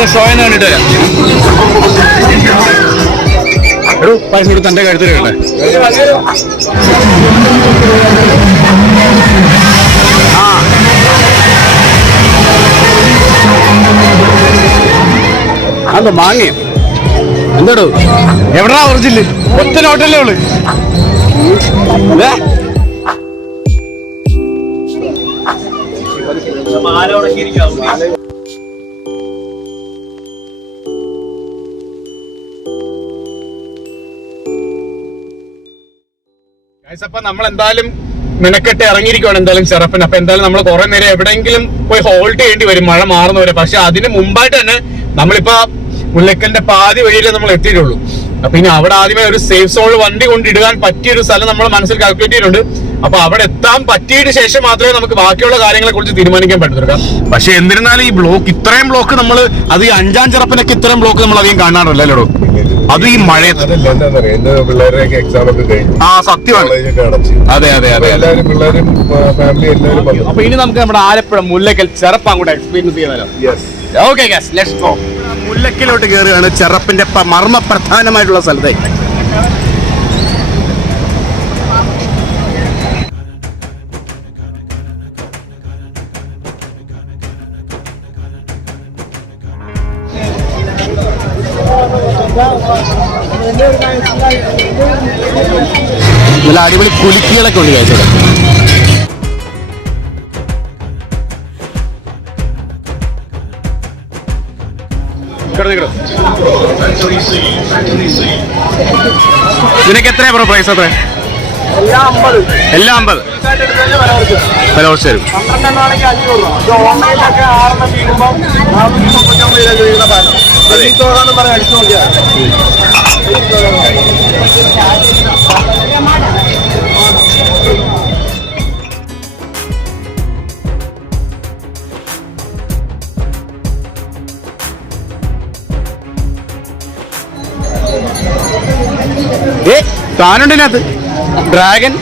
അതിന്റെ ഷോ എന്ന് കണ്ടിട്ട് വരാം. ഒരു പൈസ കൊടുത്ത് തന്റെ കഴുത്തിൽ കേട്ടെ. അതോ മാങ്ങിയ എന്താടോ എവിടാ ഒറിജിനൽ ഒറ്റ നോട്ടല്ലേ ഉള്ളു. അപ്പൊ നമ്മൾ എന്തായാലും മെനക്കെട്ട് ഇറങ്ങിയിരിക്കുവാണ് എന്തായാലും ചെറുപ്പൻ. അപ്പൊ എന്തായാലും നമ്മൾ കുറെ നേരം എവിടെയെങ്കിലും പോയി ഹോൾഡ് ചെയ്യേണ്ടി വരും മഴ മാറുന്നവരെ. പക്ഷെ അതിന് മുമ്പായിട്ട് തന്നെ നമ്മളിപ്പോ മുല്ലക്കലിന്റെ പാതി വഴിയിലേ നമ്മൾ എത്തിയിട്ടുള്ളൂ. അപ്പൊ ഇനി അവിടെ ആദ്യമേ ഒരു സേഫ് സോണിൽ വണ്ടി കൊണ്ടിടാൻ പറ്റിയൊരു സ്ഥലം നമ്മൾ മനസ്സിൽ കാൽക്കുലേറ്റ് ചെയ്തിട്ടുണ്ട്. അപ്പൊ അവിടെ എത്താൻ പറ്റിയതിനു ശേഷം മാത്രമേ നമുക്ക് ബാക്കിയുള്ള കാര്യങ്ങളെ കുറിച്ച് തീരുമാനിക്കാൻ പറ്റുള്ളൂ. പക്ഷെ എന്നിരുന്നാലും ഈ ബ്ലോക്ക് ഇത്രയും ബ്ലോക്ക് നമ്മൾ അത് ഈ 5-ാം ചെറുപ്പനൊക്കെ ഇത്രയും ബ്ലോക്ക് നമ്മൾ അധികം കാണാറില്ലല്ലോ. അത് ഈ മഴയത്ത് സത്യമാണ്. അതെ അതെ അതെ. അപ്പൊ ഇനി നമുക്ക് നമ്മുടെ ആലപ്പുഴ മുല്ലക്കൽ ചെറുപ്പം അങ്ങോട്ട് എക്സ്പീരിയൻസ് ചെയ്യാമല്ലോ. Okay guys, let's go. മുല്ലക്കലോട്ട് കയറുകയാണ്, ചെറുപ്പിന്റെ മർമ്മ പ്രധാനമായിട്ടുള്ള സ്ഥലത്തേക്ക്. നല്ല അടിപൊളി കുലുക്കികളൊക്കെ ഉണ്ട് കഴിച്ചത്. നിനക്ക് എത്രയാ ബ്രോ പ്രൈസ്? എത്ര? എല്ലാം 50. വില കുറച്ച് തരും. താനുണ്ട് ഇതിനകത്ത് ഡ്രാഗൻ.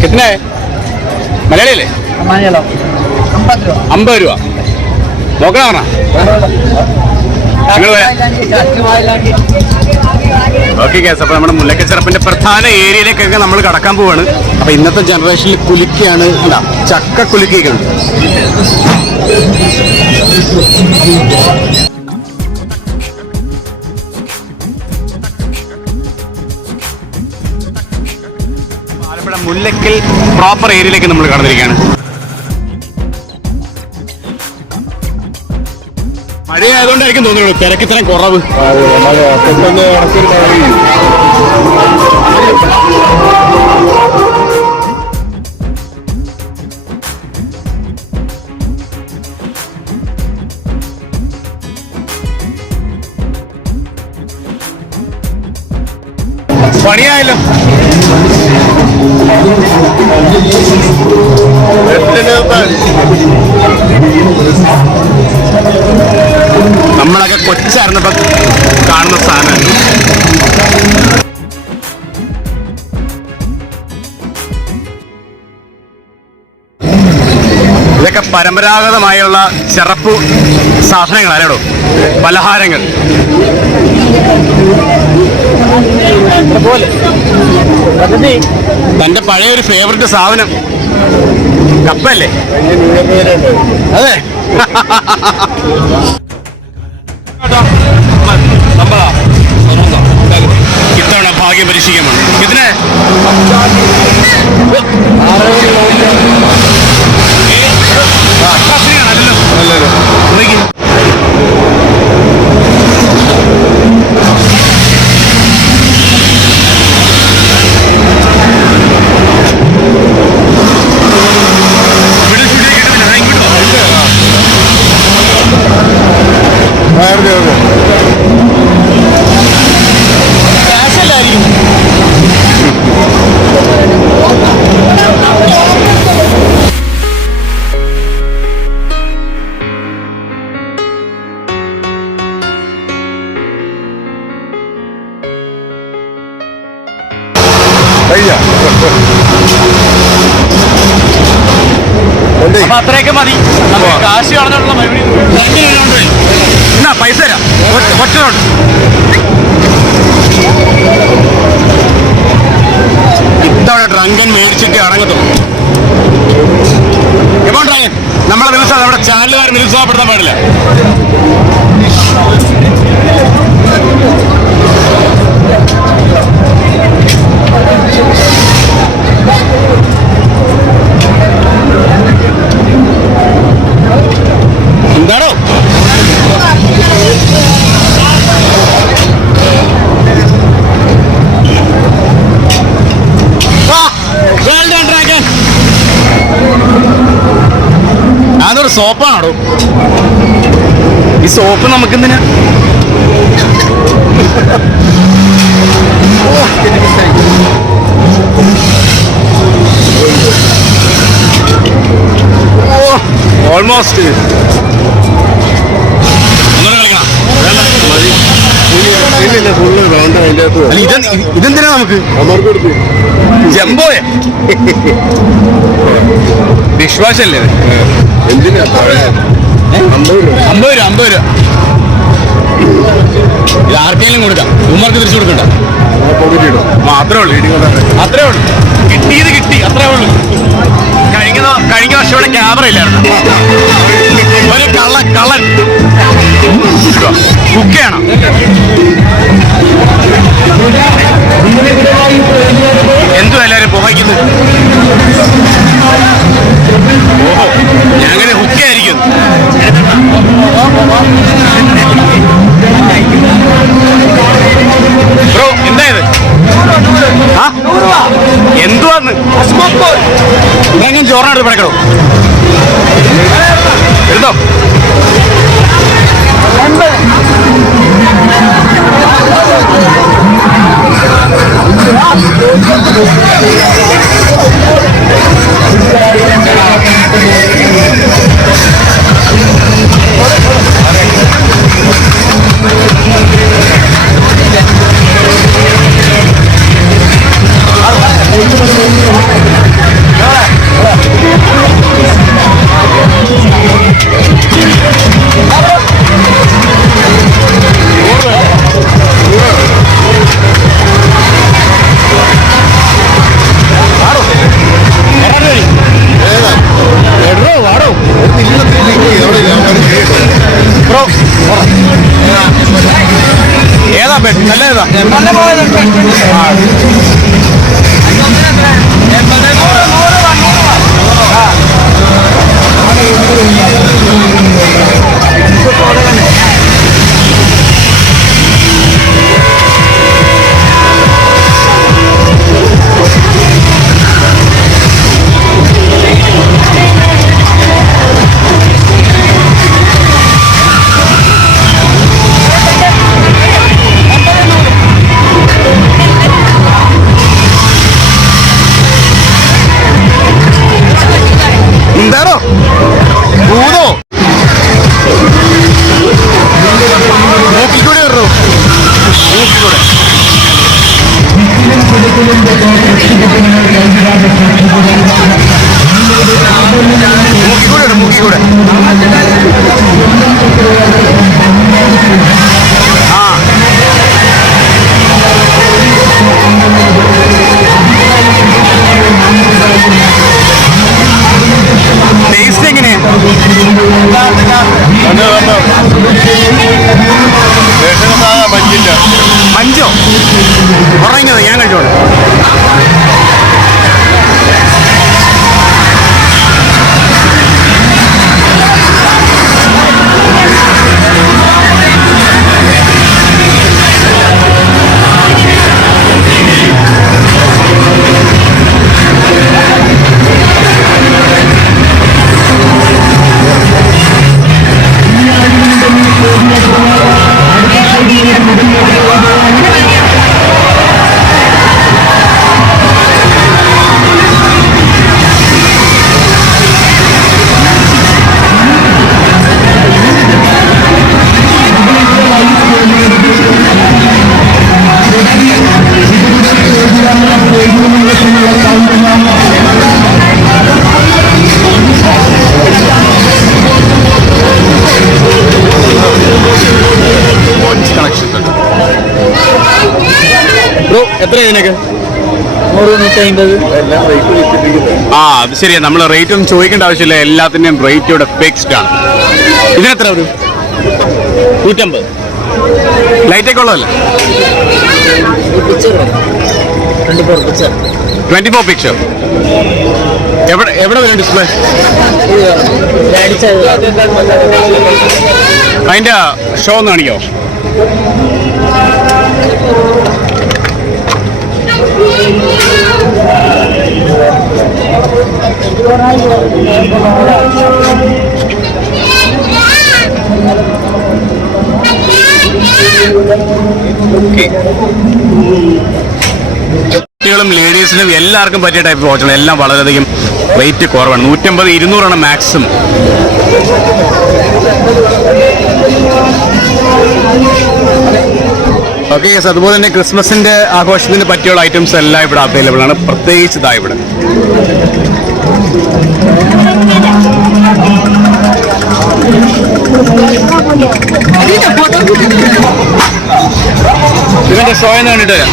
കിतना है? മലയാളി അല്ലേ? 50 രൂപ. നോക്കണ ഓക്കെ കേസ്. അപ്പൊ നമ്മുടെ മുല്ലക്കച്ചെറുപ്പിന്റെ പ്രധാന ഏരിയയിലേക്കൊക്കെ നമ്മൾ കടക്കാൻ പോവാണ്. അപ്പൊ ഇന്നത്തെ ജനറേഷനിൽ കുലുക്കിയാണ്, എന്താ ചക്ക കുലുക്കിയൊക്കെ ഉണ്ട്. ആലപ്പുഴ മുല്ലക്കൽ പ്രോപ്പർ ഏരിയയിലേക്ക് നമ്മൾ കടന്നിരിക്കുകയാണ്. മഴയായതുകൊണ്ടായിരിക്കും തോന്നുന്നു തിരക്ക് ഇത്രയും കുറവ്. പണിയായല്ലോ. നമ്മളൊക്കെ കൊച്ചായിരുന്നപ്പോ കാണുന്ന സാധനം. ഇതൊക്കെ പരമ്പരാഗതമായുള്ള ചെറുപ്പ് സാധനങ്ങളാണോ, പലഹാരങ്ങൾ. തന്റെ പഴയ ഒരു ഫേവറേറ്റ് സാധനം കപ്പല്ലേ? അതെ. ഇത്തവണ ഭാഗ്യം പരീക്ഷിക്കാമാണ്. ഇതിന് അപ്പൊ അത്രയൊക്കെ മതി. കാശ് കളഞ്ഞുള്ള പരിപാടി. എന്നാ പൈസ തരാം. ഒറ്റ ഇത്തവണ ഡ്രങ്കൻ മേടിച്ചിട്ട് ഇറങ്ങത്തുള്ളൂ. എപ്പോൾ ഡ്രങ്കൻ നമ്മളെ നമ്മുടെ ചാനലുകാർ നിരുത്സാഹപ്പെടുത്താൻ പാടില്ല. എന്താണോ അതൊരു സോപ്പാണോ? ഈ സോപ്പ് നമുക്കെന്തിനാ? ഓൾമോസ്റ്റ് ഇതെന്തിനാ നമുക്ക് ജംബോയെ ഡിഷ് വാഷ് അല്ലേ? എന്തിനാ? 50 രൂപ ഇത് ആർക്കെങ്കിലും കൊടുക്കാം. ഉമ്മർക്ക് തിരിച്ചു കൊടുക്കണ്ട. അത്രേ ഉള്ളൂ. കിട്ടിയത് കിട്ടി, അത്രേ ഉള്ളൂ. കഴിഞ്ഞ വർഷം ഇവിടെ ക്യാമറ ഇല്ലായിരുന്നു. ഒരു കള്ളൻ കുക്കയാണ്. എന്തുവാ എല്ലാവരും പുകയ്ക്കുന്നത്? ഓഹോ, ഞാനങ്ങനെ കുക്കയായിരിക്കും. ബ്രോ എന്തായത്? എന്തുവാന്ന് ഞാൻ ചോറിനടുത്ത് പടക്കണോ? എടുത്തോ. ഏതാ ബെഡ്? നല്ല ഏതാ? എന്താണോ ഭൂതോ? നോക്കിക്കൂടെ വരണോ? മൂക്കിക്കൂടെ ആ ടേസ്റ്റ് എങ്ങനെയാ? മഞ്ചോ ഉറങ്ങിയത് ഞാൻ കഴിച്ചോളൂ. എത്ര ഇതിനൊക്കെ? 100, 150. അത് ശരിയാ, നമ്മൾ റേറ്റ് ഒന്നും ചോദിക്കേണ്ട ആവശ്യമില്ല, എല്ലാത്തിന്റെയും റേറ്റ് ഇവിടെ ഫിക്സ്ഡ് ആണ്. ഇതിനെത്ര ഒരു 150? ലൈറ്റൊക്കെ ഉള്ളതല്ലേ? 24 പിക്ചർ. എവിടെ വരും ഡിസ്പ്ലേ? അതിന്റെ ഷോ ഒന്ന് കാണിക്കോ? കുട്ടികളും ലേഡീസിനും എല്ലാവർക്കും പറ്റിയ ടൈപ്പ് വാച്ചുകൾ എല്ലാം വളരെയധികം റേറ്റ് കുറവാണ്. 150, 200 മാക്സിമം. ഓക്കെ, അതുപോലെ തന്നെ ക്രിസ്മസിന്റെ ആഘോഷത്തിന് പറ്റിയുള്ള ഐറ്റംസ് എല്ലാം ഇവിടെ അവൈലബിൾ ആണ്. പ്രത്യേകിച്ച് ഇതാ ഇവിടെ ഇതിന്റെ ഷോ എന്ന് കണ്ടിട്ട് വരാം.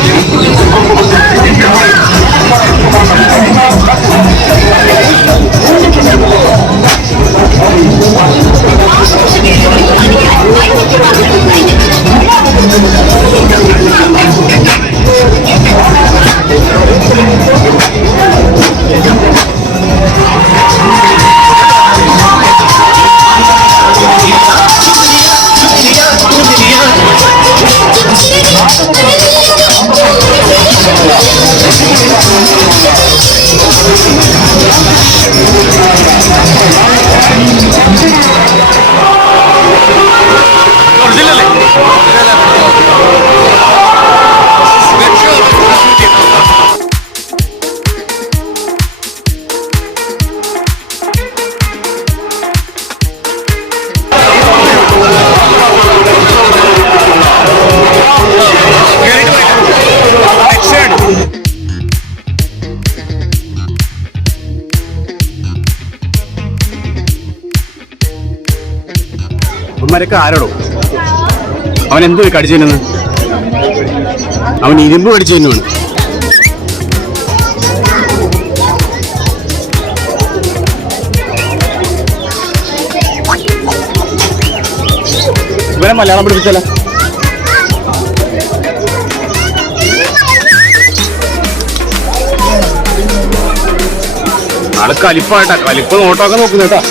അവന്മാരൊക്കെ ആരോടോ? അവൻ എന്തോ കടിച്ചു തിന്നുന്നത്? അവൻ ഇരുമ്പ് കടിച്ചു തിന്നുവാണ്. ഇവരെ മലയാളം പഠിപ്പിച്ചല്ല. ആള് കലിപ്പായിട്ടാ, കലിപ്പ് നോട്ടൊക്കെ നോക്കുന്നു കേട്ടാ.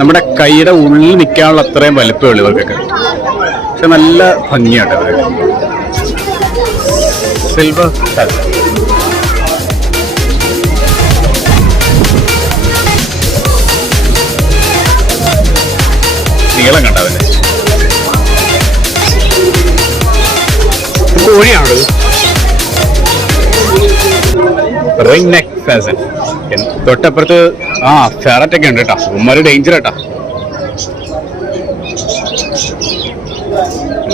നമ്മുടെ കൈയുടെ ഉള്ളിൽ നിൽക്കാനുള്ള അത്രയും വലിപ്പമേ ഉള്ളൂ ഇവർക്കൊക്കെ. പക്ഷെ നല്ല ഭംഗിയാട്ടോ അവർ. സിൽവർ നീളം കണ്ട അവന്. കോഴിയാണത്. Ring neck pheasant. തൊട്ടപ്പുറത്ത് ഫെററ്റ് ഒക്കെ ഉണ്ട് കേട്ടോ. ഉമ്മര് ഡേഞ്ചർ കേട്ടോ.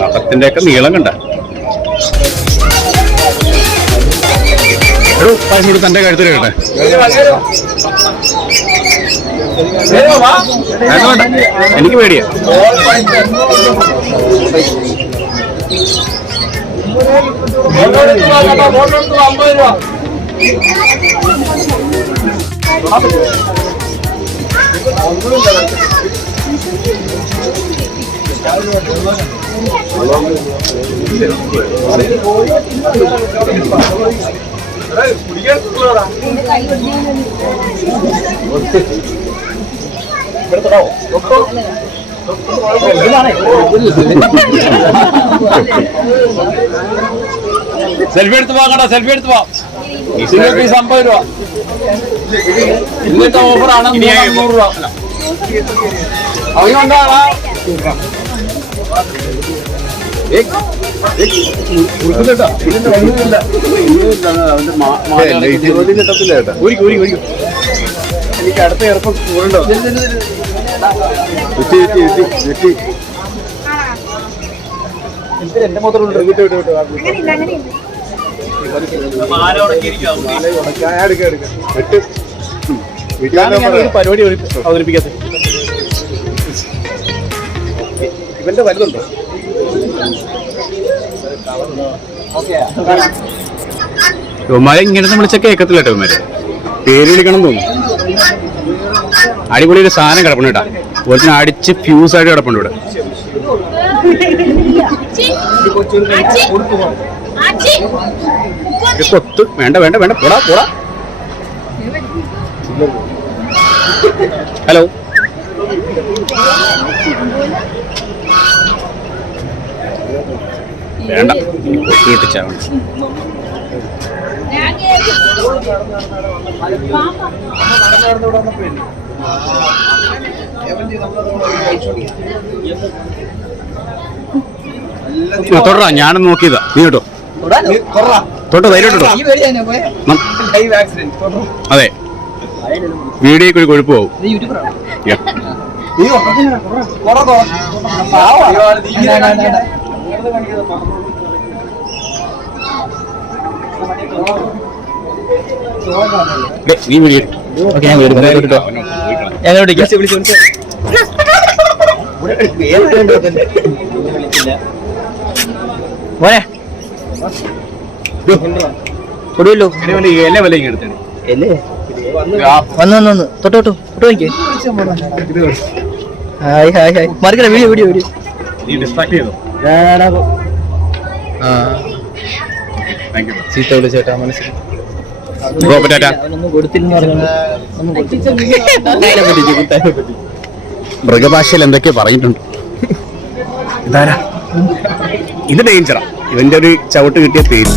നഖത്തിന്റെ ഒക്കെ നീളം കണ്ട. പൈസ തന്റെ കഴുത്തിൽ കേട്ടെ. എനിക്ക് പേടിയാ. സെൽഫി എടുത്ത് പോകണ്ട, സെൽഫി എടുത്ത് പോ. 50 രൂപ. ഇന്നത്തെ ഓഫറാണ് 100 രൂപ. അതുകൊണ്ടാണ് എനിക്ക് അടുത്ത ഇറപ്പം ഉണ്ടോ? എന്റെ മാത്രം പരിപാടി അവതരിപ്പിക്കാത്ത ഇവന്റെ വലുതുണ്ടോ? ടോമാരെ ഇങ്ങനത്തെ വിളിച്ച കേക്കത്തില്ല. ടോമാരെ പേര് വിളിക്കണം തോന്നുന്നു. അടിപൊളി ഒരു സാധനം കിടപ്പുണ്ട് കേട്ടാ. അതുപോലെ തന്നെ അടിച്ച് ഫ്യൂസ് ആയിട്ട് കിടപ്പുണ്ട് ഇവിടെ. കൊത്ത് വേണ്ട വേണ്ട വേണ്ട പോടാ പോടാ. ഹലോ വേണ്ട കൂട്ടിച്ചാവണം. തൊടാ ഞാനൊന്ന് നോക്കിയതാ. നീ കേട്ടോ തൊട്ടോ ധൈര്യട്ടോ. അതെ വീഡിയോക്ക് ഒരു കൊഴുപ്പ് പോകും. നീ വീഡിയോ കൊടുവല്ലോ. എന്നെ വില എടുത്തേ വന്ന് തൊട്ടോട്ടോ തൊട്ടോ നോക്കിയേ. ഹായ് ഹായ് ഹായ് മറിക്കണ വീഡിയോ വീഡിയോ വീഡിയോ. ചീത്ത വിളിച്ചേട്ടാ മനസ്സിൽ മൃഗഭാഷയിൽ എന്തൊക്കെയോ പറഞ്ഞിട്ടുണ്ട്. ഇതാരാ? ഇത് ഡേഞ്ചറാ. ഇവന്റെ ഒരു ചവിട്ട് കിട്ടിയ പേര്.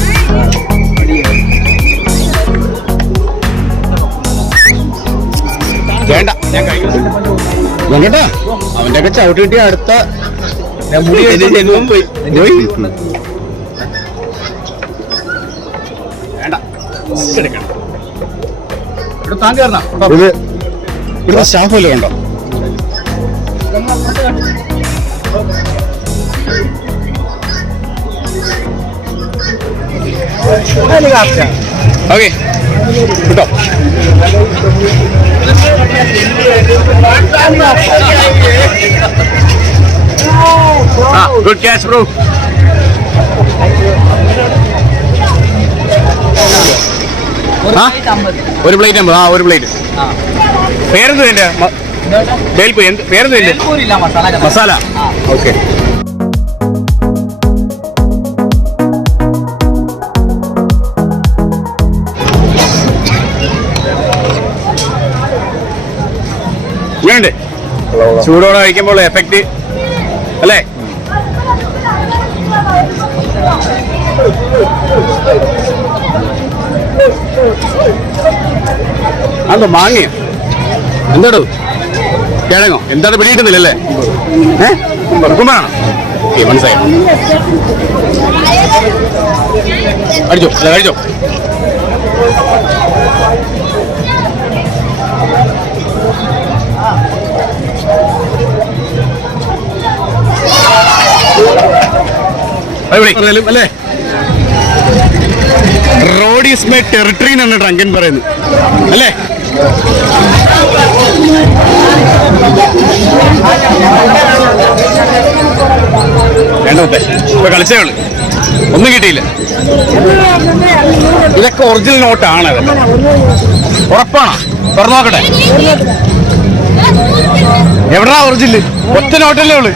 വേണ്ട ഞാൻ കഴിക്കട്ടെ. അവന്റെ ഒക്കെ ചവിട്ട് കിട്ടിയ അടുത്ത പോയി. ഇവിടെ സ്റ്റാഫ് വല്ലതും ഉണ്ടോ? ഓക്കെ കേട്ടോ. Good catch bro. ഒരു പ്ലേറ്റ് അമ്പത്. ഒരു പ്ലേറ്റ്. പേരെന്ത് ഇതിന്റെ? പേരെന്ത് ഇതിന്റെ? മസാല. ഓക്കെ വേണ്ടേ? ചൂടോടെ കഴിക്കുമ്പോൾ എഫക്റ്റ് അല്ലേ? അതോ മാങ്ങയോ എന്താടോ? കിഴങ്ങോ എന്താണ് പിടിയിട്ടുന്നില്ലല്ലേ? കുമ്പളാണോ? മനസ്സിലായി. കഴിച്ചോ അല്ല കഴിച്ചോ. അല്ലേ? റോഡ് ഈസ് മൈ ടെറിട്ടറി എന്നാണ് ഡ്രങ്കൻ പറയുന്നത് അല്ലേ? വേണ്ടത്തെ ഇപ്പൊ കളിച്ചേ ഉള്ളു. ഒന്നും കിട്ടിയില്ല. ഇതൊക്കെ ഒറിജിനൽ നോട്ടാണ്. അതൊക്കെ ഉറപ്പാണോ? തുറന്നു നോക്കട്ടെ. എവിടാ ഒറിജിനൽ? ഒറ്റ നോട്ടല്ലേ ഉള്ളു.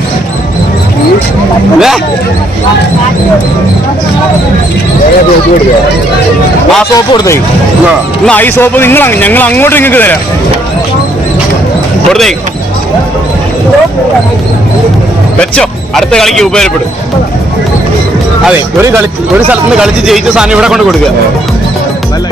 ആ സോപ്പ് കൊടുത്തേ. എന്നാ ഈ സോപ്പ് ഞങ്ങൾ അങ്ങോട്ട് നിങ്ങൾക്ക് തരാം. കൊടുത്തേ വെച്ചോ. അടുത്ത കളിക്ക് ഉപകാരപ്പെടും. അതെ ഒരു സ്ഥലത്ത് നിന്ന് കളിച്ച് ജയിച്ച സാധനം ഇവിടെ കൊണ്ട് കൊടുക്കുക. നല്ല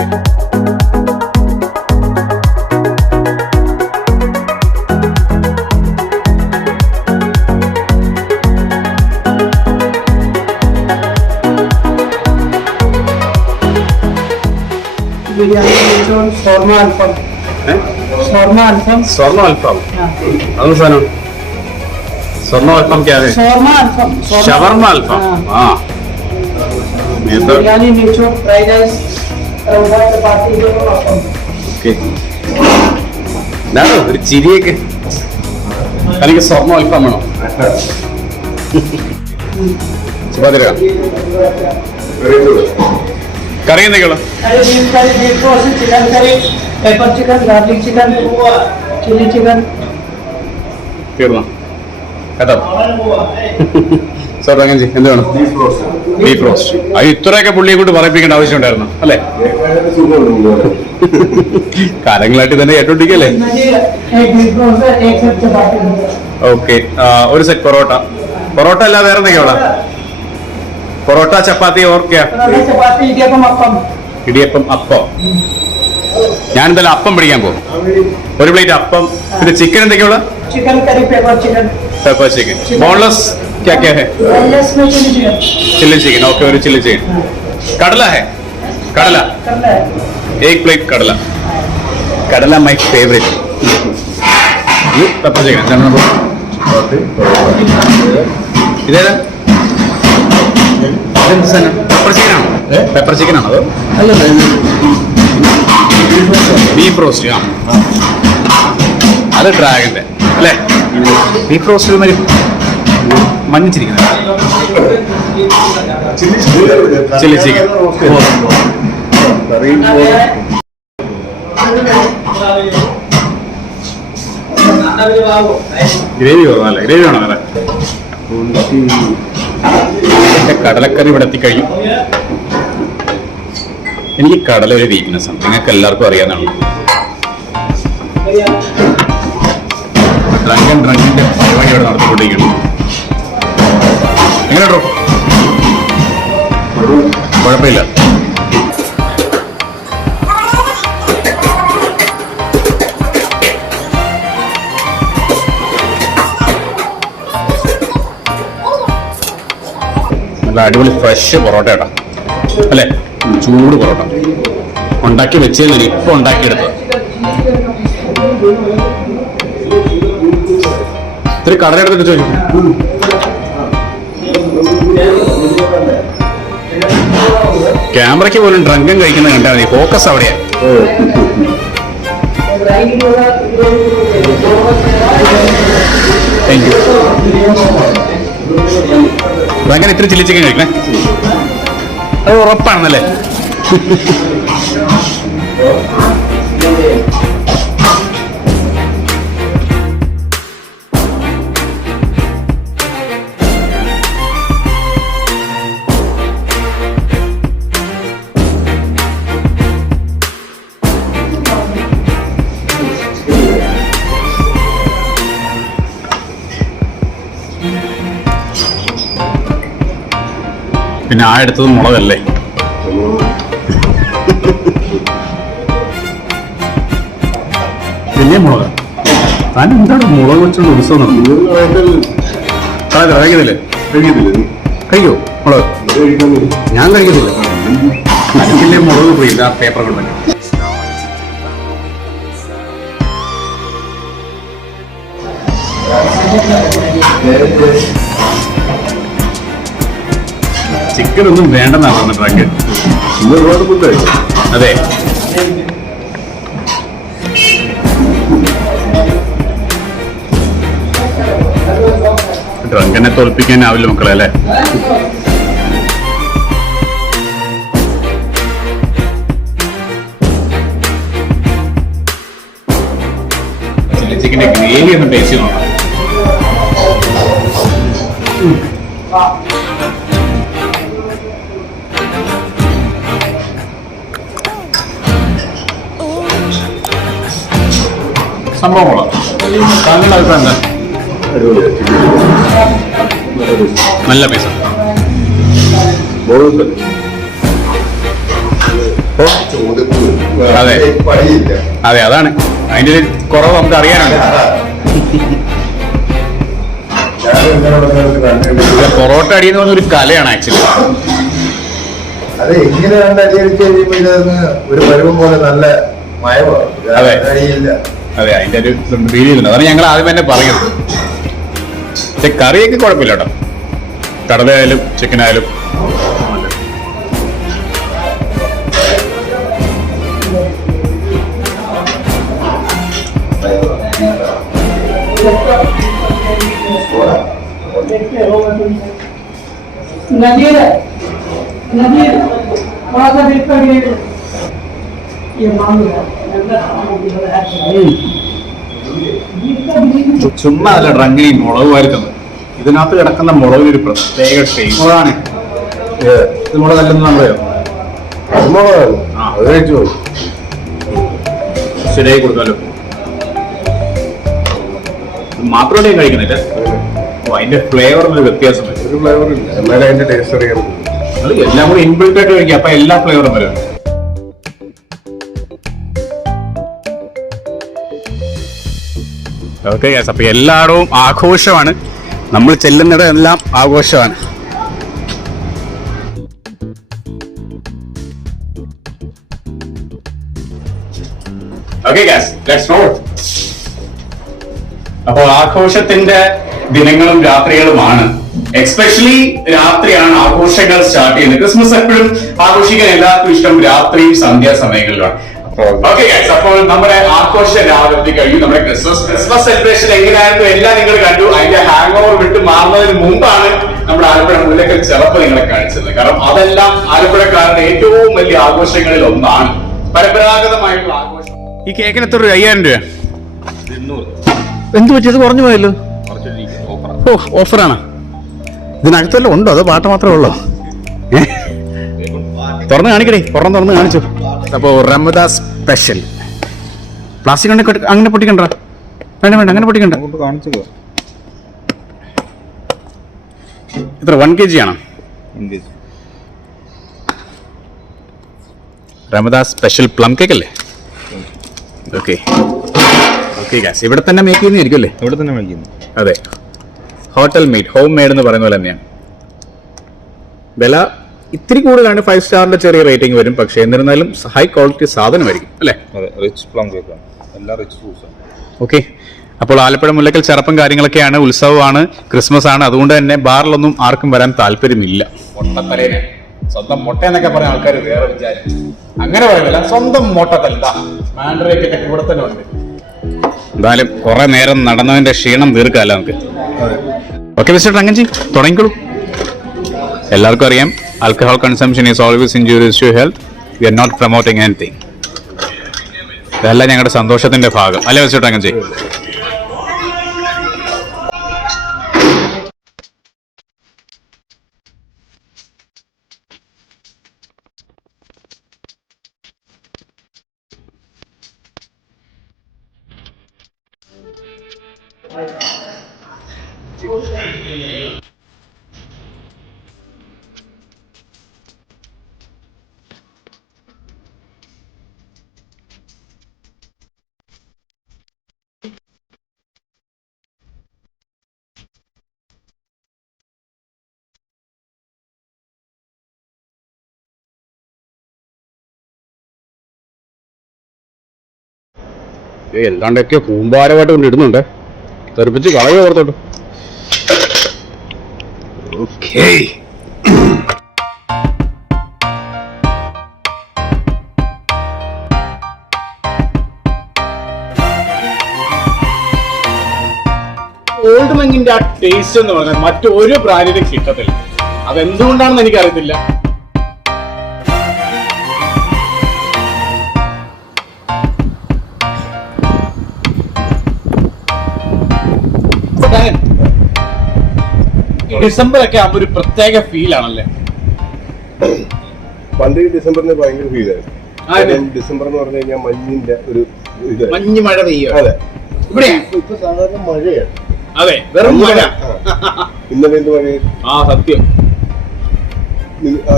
ഷവർമ അൽഫാം. അതൊന്നും സാധനം ഷവർമ അൽഫാം. ഷവർമ അൽഫാം. ആ ബിരിയാണി, നെയ്ച്ചോർ, ഫ്രൈഡ് റൈസ്, ചപ്പാത്തി, എന്താണോ ഒരു ചിരിയൊക്കെ? തനിക്ക് സ്വർണ്ണം അല്പം വേണോ? ചപ്പാത്തി കറി എന്തൊക്കെയുള്ള? Beef roast, chicken curry, pepper chicken, garlic chicken, chilli chicken. തീർന്നോ? കേട്ടോ സാർ അങ്ങനെ എന്ത് വേണം? Beef roast. അത് ഇത്രയൊക്കെ പുള്ളിയെ കൊണ്ട് പറയിപ്പിക്കേണ്ട ആവശ്യം ഉണ്ടായിരുന്നു അല്ലേ? കാലങ്ങളായിട്ട് തന്നെ കേട്ടോണ്ടിരിക്കല്ലേ? ഓക്കെ, ഒരു സെറ്റ് പൊറോട്ട. പൊറോട്ട അല്ല വേറെ എന്തൊക്കെയാ? പൊറോട്ട, ചപ്പാത്തി, ഓർക്കയാ? ഇടിയപ്പം, അപ്പം. ഞാൻ എന്തായാലും അപ്പം പിടിക്കാൻ പോകും. ഒരു പ്ലേറ്റ് അപ്പം. പിന്നെ ചിക്കൻ എന്തൊക്കെയുള്ള? Chicken curry, pepper chicken, pepper chicken, boneless क्या क्या है? बोनलेस में chilli chicken, chilli chicken. Okay, और चिल्ली चिकन. कड़ला है? कड़ला करना है. एक प्लेट कड़ला. कड़ला माय फेवरेट. ये पेपर चिकन जानना पड़ेगा. ഇതേതാ? പെപ്പർ ചിക്കൻ ആണോ? പെപ്പർ ചിക്കൻ ആണോ അതോ? Beef roast. ആ, അത് ഡ്രാഗന്റെ അല്ലേ? ബീഫ് റോസ്റ്റ് മഞ്ഞിച്ചിരിക്കുന്നത് ചില്ലി ചിക്കൻ. ഗ്രേവി കുറവല്ലേ? ഗ്രേവി വേണോ വേറെ? കടലക്കറി ഇവിടെ എത്തിക്കഴിഞ്ഞു. എനിക്ക് കടല ഒരു വീക്ക്നെസ് ആണ്, നിങ്ങൾക്ക് എല്ലാവർക്കും അറിയാവുന്നതാണ്. ഡ്രങ്കിന്റെ പരിപാടി ഇവിടെ നടത്തിക്കൊണ്ടിരിക്കുന്നു. എങ്ങനെ ഡ്രോ? കുഴപ്പമില്ല. നല്ല അടിപൊളി ഫ്രഷ് പൊറോട്ട കേട്ടോ അല്ലേ? ചൂട് പൊറോട്ട ഉണ്ടാക്കി വെച്ചതിൽ ഇപ്പൊ ഉണ്ടാക്കിയെടുത്തത്. ഇത്തിരി കടലെടുത്തിട്ട് ചോദിക്കും. ക്യാമറയ്ക്ക് പോലും ഡ്രങ്കൻ കഴിക്കുന്നത് കണ്ടാൽ മതി, ഫോക്കസ് അവിടെയാ. Thank you. ഡ്രങ്കൻ ഇത്തിരി ചില്ലി ചിക്കൻ കഴിക്കണേ, അത് ഉറപ്പാണെന്നല്ലേ? പിന്നെ ആ എടുത്തത് മുളകല്ലേ? വലിയ മുളക്. താൻ എന്താണ് മുളക് വെച്ചുള്ള ഉത്സവം നടത്തുന്നത്? കഴിക്കത്തില്ലേ? കഴിക്കോ മുളക്? ഞാൻ കഴിക്കത്തില്ല. എനിക്കില്ലേ മുളക് പോയില്ല ആ പേപ്പർ കൊണ്ട്. ചിക്കൻ ഒന്നും വേണ്ടെന്നാണ് പറഞ്ഞിട്ട് ഒരുപാട് ഫുഡ്. അതെ, ഡ്രങ്കനെ തോൽപ്പിക്കാനാവില്ല മക്കളെ അല്ലേ? ചില്ലി ചിക്കൻ്റെ ഗ്രേവി ഒന്ന് ടേസ്റ്റ് നോക്കാം. സംഭവങ്ങളോ താങ്കളുടെ അഭിപ്രായം എന്താ? നല്ല പൈസ. അതെ അതെ, അതാണ് അതിൻ്റെ ഒരു കുറവ് നമുക്ക് അറിയാനുണ്ട്. പൊറോട്ട അടി എന്ന് പറഞ്ഞ ഒരു കലയാണ് ആക്ച്വലി. അത് എങ്ങനെ അടിയടിച്ച് കഴിയുമ്പോ ഇതൊന്ന് ഒരു പരുവം പോലെ നല്ല മയമാണ്. അതെ അടിയില്ല. അതെ, അതിന്റെ ഒരു രീതിയിലുണ്ട്. അതാണ് ഞങ്ങൾ ആദ്യം തന്നെ പറയുന്നത്. പക്ഷെ കറിയൊക്കെ കുഴപ്പമില്ല കേട്ടോ, കടലയായാലും ചിക്കനായാലും. नदी वहाँ से देख कर ये मांग है ചുമ്മാ അല്ല ഡ്രങ്കിന് മുളക് വരുത്തുന്നത്. ഇതിനകത്ത് കിടക്കുന്ന മുളകിന് ഒരു പ്രത്യേക ടേസ്റ്റാണ്. ഇത് മുളകല്ലെന്ന് നമ്മളെയോ അത് കഴിച്ചു ശരിയായി കൊടുക്കാമല്ലോ. മാത്രമല്ലേ കഴിക്കുന്നില്ല, അതിന്റെ ഫ്ലേവറിനൊരു വ്യത്യാസം വരും. ഒരു ഫ്ലേവർ ഇല്ല, എന്നാലും അതിന്റെ ടേസ്റ്റ് അറിയാൻ അത് എല്ലാം കൂടി ഇൻബിൽറ്റ് ആയിട്ട് കഴിക്കുക, അപ്പൊ എല്ലാ ഫ്ലേവറും വരും. ഓക്കെ യെസ്, അപ്പൊ എല്ലായിടവും ആഘോഷമാണ്, നമ്മൾ ചെല്ലുന്നിടം എല്ലാം ആഘോഷമാണ്. Okay guys, let's go. അപ്പോൾ ആഘോഷത്തിന്റെ ദിനങ്ങളും രാത്രികളുമാണ്. എക്സ്പെഷ്യലി രാത്രിയാണ് ആഘോഷങ്ങൾ സ്റ്റാർട്ട് ചെയ്യുന്നത്. ക്രിസ്മസ് എപ്പോഴും ആഘോഷിക്കാൻ എല്ലാവർക്കും ഇഷ്ടം രാത്രിയും സന്ധ്യാസമയങ്ങളിലാണ്. ഓക്കെ ഗൈസ്, അപ്പോൾ നമ്മുടെ ആഘോഷ രാവിലെ കഴിഞ്ഞു. നമ്മുടെ ക്രിസ്മസ് സെലിബ്രേഷൻ എങ്ങനെയായിരുന്നു എല്ലാം നിങ്ങൾ കണ്ടു. അതിന്റെ ഹാങ് ഓവർ വിട്ട് മാറുന്നതിന് മുമ്പാണ് നമ്മുടെ ആലപ്പുഴ മുല്ലക്കൽ ചെറുപ്പ് നിങ്ങളെ കാണിച്ചത്. കാരണം അതെല്ലാം ആലപ്പുഴക്കാരുടെ ഏറ്റവും വലിയ ആഘോഷങ്ങളിൽ ഒന്നാണ്, പരമ്പരാഗതമായിട്ടുള്ള ആഘോഷം. ഈ കേക്കിന് എത്ര രൂപ? 5000 രൂപ. എന്ത് പറ്റിയത്? കുറഞ്ഞു പോയല്ലോ. ഓ, ഓഫറാണ്. ഇതിനകത്തെല്ലാം ഉണ്ടോ അതോ പാട്ട് മാത്രമേ ഉള്ളോ? തുറന്ന് കാണിക്കടേ, തുറന്ന് കാണിച്ചു. അപ്പോ റമദാൻ സ്പെഷ്യൽ പ്ലാസ്റ്റിക് അങ്ങനെ പൊട്ടിക്കണ്ട. വേണ്ട അങ്ങനെ പൊട്ടിക്കണ്ട. ഇത്ര 1 kg ആണോ? റമദാൻ സ്പെഷ്യൽ പ്ലം കേക്ക് അല്ലേ? ഓക്കെ ഗൈസ്, ഇവിടെ തന്നെ മേക്ക് ചെയ്യുന്നതായിരിക്കും അല്ലേ? ഇവിടെ തന്നെ മേടിക്കുന്നു. അതെ, ഹോട്ടൽ മെയ്ഡ്, ഹോം മെയ്ഡ് എന്ന് പറയുന്ന പോലെ തന്നെയാണ്. വില ഇത്തിരി കൂടുതലാണ്, 5 സ്റ്റാറിന്റെ ചെറിയ റേറ്റിംഗ് വരും. പക്ഷേ എന്നിരുന്നാലും ഹൈ ക്വാളിറ്റി സാധനമായിരിക്കും അല്ലേ? റിച്ച് പ്ലം കേക്കാണ്, എല്ലാ റിച്ച് ഫ്രൂട്ട്സ് ആണ്. ഓക്കെ, അപ്പോൾ ആലപ്പുഴ മുല്ലക്കൽ ചെറുപ്പം കാര്യങ്ങളൊക്കെയാണ്, ഉത്സവമാണ്, ക്രിസ്മസ് ആണ്. അതുകൊണ്ട് തന്നെ ബാറിലൊന്നും ആർക്കും വരാൻ താല്പര്യമില്ല. മുട്ടത്തലേനെ സ്വന്തം മുട്ട എന്നൊക്കെ പറഞ്ഞ ആൾക്കാർ വേറെ വിചാരിച്ചു, അങ്ങനെ പറയുന്നില്ല. സ്വന്തം മുട്ടത്തല്ല, മാൻഡ്രേക്കൊക്കെ കൂടെ തന്നെ ഉണ്ട്. എന്തായാലും കുറെ നേരം നടന്നതിന്റെ ക്ഷീണം തീർക്കാമല്ലോ നമുക്ക്. ഓക്കെ മിസ്റ്റർ ടങ്കൻജി, തുടങ്ങിക്കോളൂ. എല്ലാവർക്കും അറിയാം, alcohol consumption is always injurious to health. We are not promoting anything. ഇതെല്ലാം ഞങ്ങളുടെ സന്തോഷത്തിന്റെ ഭാഗം അല്ലേ മിസ്റ്റർ ടങ്കൻജി? എല്ലാണ്ടൊക്കെ കൂമ്പാരമായിട്ട് കൊണ്ട് ഇടുന്നുണ്ട്, തെറിപ്പിച്ച് കളയോ ഓർത്തോട്ട്. ഓക്കേ, ഓൾഡ് മങ്ങിന്റെ ആ ടേസ്റ്റ് എന്ന് പറഞ്ഞാൽ മറ്റൊരു ബ്രാൻഡിനും കിട്ടത്തില്ല. അതെന്തുകൊണ്ടാണെന്ന് എനിക്കറിയത്തില്ല. ഡിസംബർ ഒക്കെ ആകുമ്പോ ഒരു പ്രത്യേക ഫീൽ ആണല്ലേ? പണ്ട് ഡിസംബറിന് ഭയങ്കര ഫീലായിരുന്നു. ഡിസംബർ എന്ന് പറഞ്ഞു കഴിഞ്ഞാൽ മഞ്ഞിന്റെ ഒരു മഞ്ഞ് മഴ പെയ്യും. അതെ, ഇവിടെ ഇപ്പൊ സാധാരണ മഴയാണ്. അതെ, വെറും മഴ. ഇന്നലെ എന്ത് മഴ? ആ സത്യം,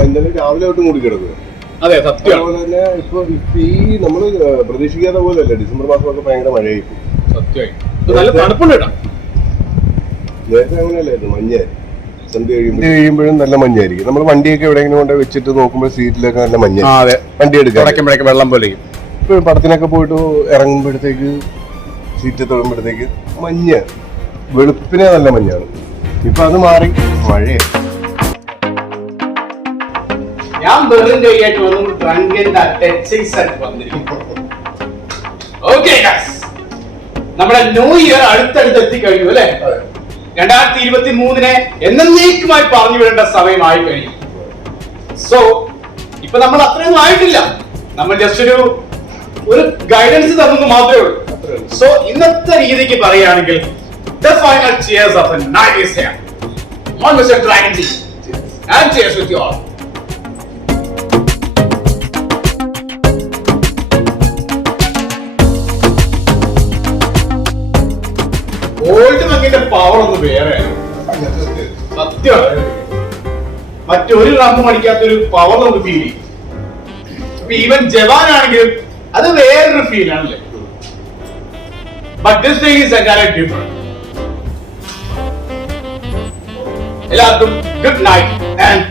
ഇന്നലെ രാവിലെ തൊട്ട് മൂടി കിടക്കുക. അതെ സത്യം. അതുപോലെ തന്നെ ഇപ്പൊ ഈ നമ്മള് പ്രതീക്ഷിക്കാത്ത പോലെയല്ല, ഡിസംബർ മാസമൊക്കെ ഭയങ്കര മഴയായിരിക്കും. സത്യമായി നല്ല തണുപ്പുണ്ട് കേട്ടോ. നേരത്തെ അങ്ങനെയല്ലായിരുന്നു, മഞ്ഞായിരുന്നു. സന്ധ്യ കഴിയുമ്പോഴും നല്ല മഞ്ഞായിരിക്കും. നമ്മൾ വണ്ടിയൊക്കെ എവിടെയെങ്കിലും കൊണ്ട് വെച്ചിട്ട് നോക്കുമ്പോൾ സീറ്റിലൊക്കെ നല്ല മഞ്ഞാണ്. വണ്ടി എടുക്കുമ്പോഴേക്കും വെള്ളം പോലെ. ഇപ്പൊ പടത്തിനൊക്കെ പോയിട്ട് ഇറങ്ങുമ്പോഴത്തേക്ക് സീറ്റ് തൊടുമ്പോഴത്തേക്ക് മഞ്ഞ, വെളുപ്പിനെ നല്ല മഞ്ഞാണ്. ഇപ്പൊ അത് മാറി മഴയാണ്. ഞാൻ വെറും കൈയായിട്ട് വന്നു, ഡ്രങ്കിന്റെ ടച്ചിങ് സെറ്റ് വന്നിരിക്കും. ഓക്കേ ഗൈസ്, നമ്മുടെ ന്യൂ ഇയർ അടുത്തടുത്ത് എത്തിക്കഴിഞ്ഞു അല്ലെ. 2023 എന്നേക്കുമായി പറഞ്ഞു വിടേണ്ട സമയമായി കഴിഞ്ഞു. സോ ഇപ്പൊ നമ്മൾ അത്രയൊന്നും ആയിട്ടില്ല, നമ്മൾ ജസ്റ്റ് ഒരു ഗൈഡൻസ് തന്നു മാത്രമേ ഉള്ളൂ. സോ ഇന്നത്തെ രീതിക്ക് പറയുകയാണെങ്കിൽ the final cheers of the night is here on Mr. Dragon G, and cheers with you all. Old മങ്ങിന്റെ പവർ ഒന്ന് വേറെയാണ്, സത്യമാണ്. മറ്റൊരു റമ്മും അടിക്കാത്തൊരു പവർ നമുക്ക് ഫീൽ ചെയ്യും. ഈവൻ ജവാൻ ആണെങ്കിലും അത് വേറൊരു ഫീൽ ആണല്ലേ. But this thing is entirely different. എല്ലാവർക്കും ഗുഡ് നൈറ്റ് ആൻഡ്